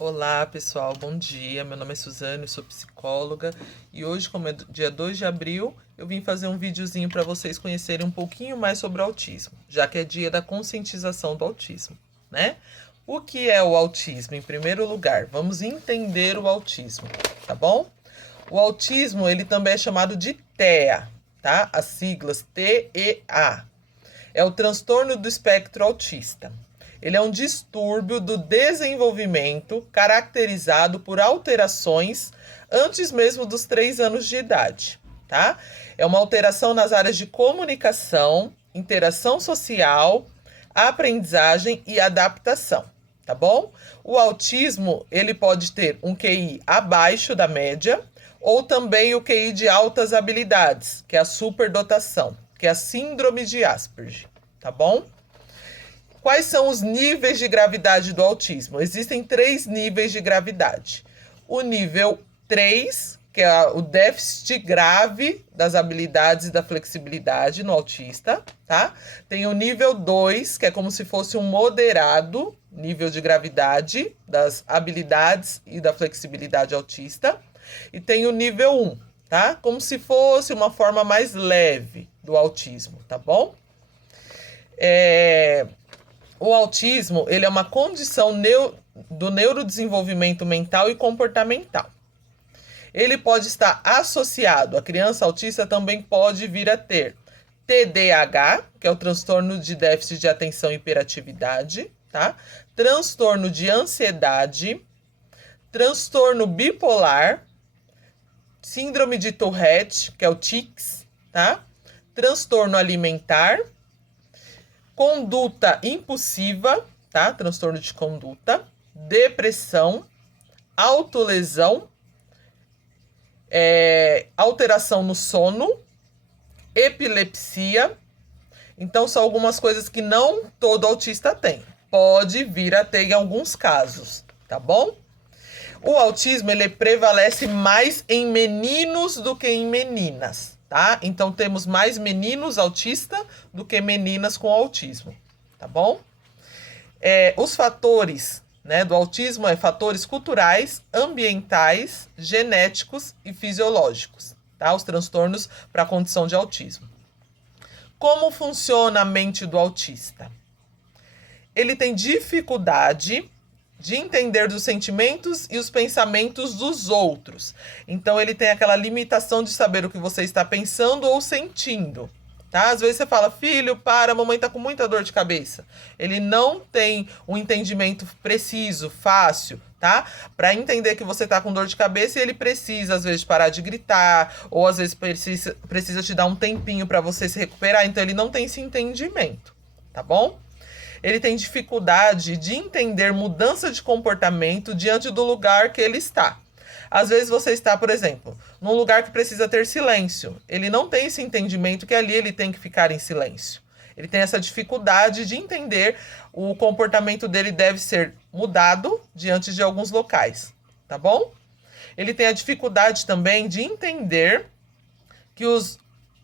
Olá pessoal, bom dia. Meu nome é Suzane, eu sou psicóloga e hoje, como é dia 2 de abril, eu vim fazer um videozinho para vocês conhecerem um pouquinho mais sobre o autismo, já que é dia da conscientização do autismo, né? O que é o autismo? Em primeiro lugar, vamos entender o autismo, tá bom? O autismo, ele também é chamado de TEA, tá? As siglas TEA. É o transtorno do espectro autista. Ele é um distúrbio do desenvolvimento caracterizado por alterações antes mesmo dos 3 anos de idade, tá? É uma alteração nas áreas de comunicação, interação social, aprendizagem e adaptação, tá bom? O autismo, ele pode ter um QI abaixo da média ou também o QI de altas habilidades, que é a superdotação, que é a síndrome de Asperger, tá bom? Quais são os níveis de gravidade do autismo? Existem 3 níveis de gravidade. O nível 3, que é o déficit grave das habilidades e da flexibilidade no autista, tá? Tem o nível 2, que é como se fosse um moderado nível de gravidade das habilidades e da flexibilidade autista. E tem o nível 1, tá? Como se fosse uma forma mais leve do autismo, tá bom? O autismo, ele é uma condição do neurodesenvolvimento mental e comportamental. Ele pode estar associado, a criança autista também pode vir a ter TDAH, que é o transtorno de déficit de atenção e hiperatividade, tá? Transtorno de ansiedade, transtorno bipolar, síndrome de Tourette, que é o tics, tá? Transtorno alimentar, conduta impulsiva, tá? Transtorno de conduta, depressão, autolesão, alteração no sono, epilepsia. Então, são algumas coisas que não todo autista tem. Pode vir a ter em alguns casos, tá bom? O autismo, ele prevalece mais em meninos do que em meninas, tá? Então, temos mais meninos autistas do que meninas com autismo, tá bom? Os fatores, né, do autismo fatores culturais, ambientais, genéticos e fisiológicos, tá? Os transtornos para a condição de autismo. Como funciona a mente do autista? Ele tem dificuldade de entender dos sentimentos e os pensamentos dos outros. Então, ele tem aquela limitação de saber o que você está pensando ou sentindo. Tá? Às vezes você fala, filho, para, a mamãe está com muita dor de cabeça. Ele não tem um entendimento preciso, fácil, tá? Para entender que você está com dor de cabeça e ele precisa, às vezes, parar de gritar, ou às vezes precisa te dar um tempinho para você se recuperar. Então, ele não tem esse entendimento, tá bom? Ele tem dificuldade de entender mudança de comportamento diante do lugar que ele está. Às vezes você está, por exemplo, num lugar que precisa ter silêncio. Ele não tem esse entendimento que ali ele tem que ficar em silêncio. Ele tem essa dificuldade de entender o comportamento dele deve ser mudado diante de alguns locais, tá bom? Ele tem a dificuldade também de entender que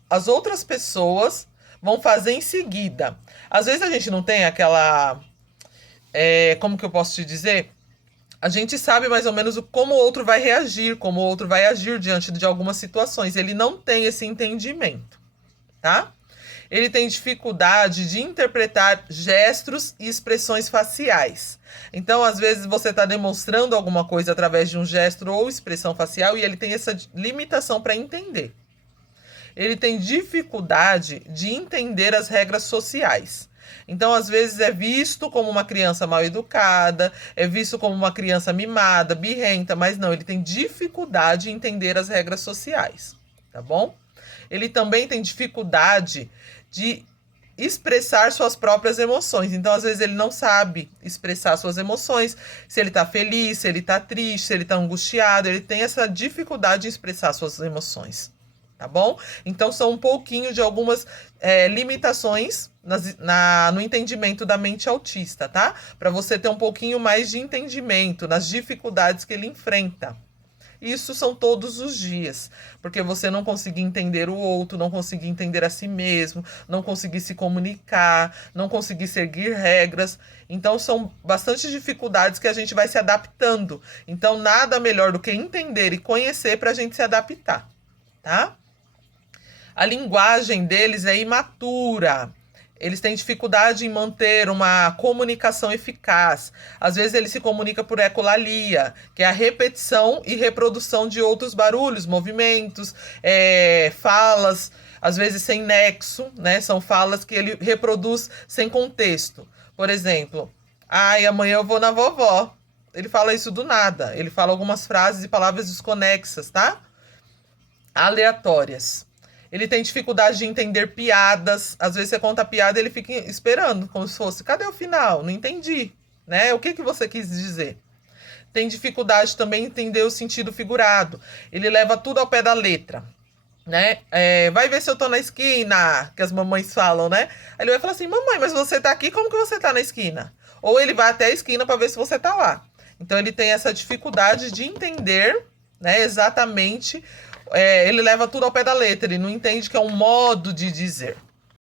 as outras pessoas vão fazer em seguida. Às vezes a gente não tem aquela... como que eu posso te dizer? A gente sabe mais ou menos como o outro vai reagir, como o outro vai agir diante de algumas situações. Ele não tem esse entendimento, tá? Ele tem dificuldade de interpretar gestos e expressões faciais. Então, às vezes, você está demonstrando alguma coisa através de um gesto ou expressão facial e ele tem essa limitação para entender. Ele tem dificuldade de entender as regras sociais. Então, às vezes, é visto como uma criança mal educada, é visto como uma criança mimada, birrenta, mas não, ele tem dificuldade em entender as regras sociais, tá bom? Ele também tem dificuldade de expressar suas próprias emoções. Então, às vezes, ele não sabe expressar suas emoções, se ele tá feliz, se ele tá triste, se ele tá angustiado, ele tem essa dificuldade em expressar suas emoções. Tá bom? Então, são um pouquinho de algumas limitações no entendimento da mente autista, tá? Para você ter um pouquinho mais de entendimento nas dificuldades que ele enfrenta. Isso são todos os dias, porque você não conseguir entender o outro, não conseguir entender a si mesmo, não conseguir se comunicar, não conseguir seguir regras. Então, são bastante dificuldades que a gente vai se adaptando. Então, nada melhor do que entender e conhecer para a gente se adaptar, tá? A linguagem deles é imatura. Eles têm dificuldade em manter uma comunicação eficaz. Às vezes ele se comunica por ecolalia, que é a repetição e reprodução de outros barulhos, movimentos, falas, às vezes sem nexo, né? São falas que ele reproduz sem contexto. Por exemplo, ai, amanhã eu vou na vovó. Ele fala isso do nada. Ele fala algumas frases e palavras desconexas, tá? Aleatórias. Ele tem dificuldade de entender piadas. Às vezes você conta a piada e ele fica esperando, como se fosse, cadê o final? Não entendi, né? O que você quis dizer? Tem dificuldade também em entender o sentido figurado. Ele leva tudo ao pé da letra, né? Vai ver se eu tô na esquina, que as mamães falam, né? Aí ele vai falar assim, mamãe, mas você tá aqui, como que você tá na esquina? Ou ele vai até a esquina para ver se você tá lá. Então ele tem essa dificuldade de entender, né, exatamente. Ele leva tudo ao pé da letra, ele não entende que é um modo de dizer.